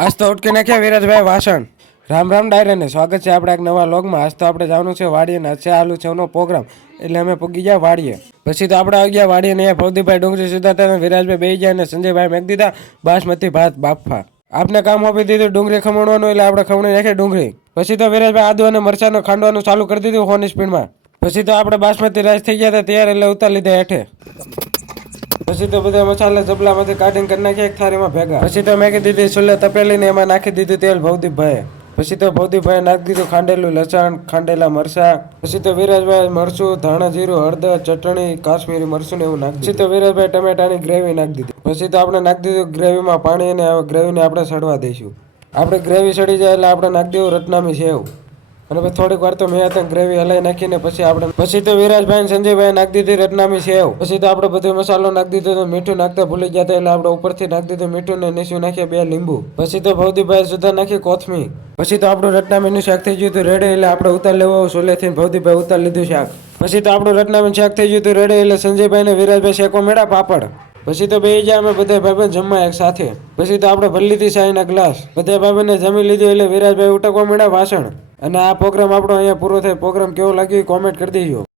આજ તો ઉટકી નાખ્યા વિરાજભાઈ વાસણ. રામ રામ ડાયરાને સ્વાગત છે આપણે એક નવા લોગમાં. આજ તો આપણે જવાનું છે વાડીએ ને છે આલુ છવનો પ્રોગ્રામ, એટલે અમે પગી ગયા વાડીએ. પછી તો આપણે આવી ગયા વાડીએ ને ભવદીભાઈ ડુંગળી સીધા હતા, વિરાજભાઈ બેસી ગયા અને સંજયભાઈ મેક દીધા બાસમતી ભાત બાફા. આપણે કામ આપી દીધું ડુંગળી ખમણવાનું, એટલે આપણે ખમણી નાખી ડુંગળી. પછી તો વિરાજભાઈ આદુ અને મરચાંનું ખાંડવાનું ચાલુ કરી દીધું ફોનની સ્પીડમાં. પછી તો આપણે બાસમતી રાઈસ થઈ ગયા હતા તૈયાર, એટલે ઉતાર લીધા હેઠે. પછી તો બધા મસાલા જબલામાંથી કાઢીને કરી નાખ્યા એક થાળીમાં ભેગા. પછી તો મેં દીધી છોલે તપેલીને એમાં નાખી દીધું તેલ ભવદીપભાઈ. પછી તો ભવદીપભાઈ નાખી દીધું ખાંડેલું લસણ, ખાંડેલા મરચા. પછી તો વિરાજભાઈ મરચું, ધાણા, જીરું, હળદર, ચટણી, કાશ્મીરી મરચું ને એવું નાખી. પછી તો વિરાજભાઈ ટમેટાની ગ્રેવી નાખી દીધી. પછી તો આપણે નાખી દીધું ગ્રેવીમાં પાણી, અને ગ્રેવીને આપણે સડવા દઈશું. આપણે ગ્રેવી સડી જાય એટલે આપણે નાખી દેવું રત્નામી સેવ. અને પછી થોડીક વાર તો મેં હતા ગ્રેવી હલાઈ નાખીને પછી તો વિરાજભાઈ અને સંજયભાઈ નાખી દીધી રત્નામી સેવ. પછી તો આપણે બધો મસાલો નાખી દીધો, મીઠું નાખતા ભૂલી ગયા એટલે આપણે ઉપરથી નાખી દીધું મીઠું ને નીચું નાખ્યા 2 લીંબુ. પછી તો ભવદીભાઈ સુધા નાખી કોથમીર. પછી તો આપણું રત્નામીનું શાક થઈ ગયું હતું રેડી, એટલે આપણે ઉતાર લેવા સોલેથી ભવદીભાઈ ઉતાર લીધું શાક. પછી તો આપણું રત્નામીનું શાક થઈ ગયું હતું રેડી, એટલે સંજયભાઈ ને વિરાજભાઈ શેકો મેળા પાપડ. પછી તો બે ગયા અમે બધા ભાઈબંધ જમવા એક સાથે. પછી તો આપણે ભરી લીધી ચાયના ગ્લાસ, બધા ભાઈબંધને જમી લીધું, એટલે વિરાજભાઈ ઉટકવા મળ્યા વાસણ. અને આ પ્રોગ્રામ આપણો અહીંયા પૂરો થાય. પ્રોગ્રામ કેવો લાગ્યો કોમેન્ટ કરી દેજો.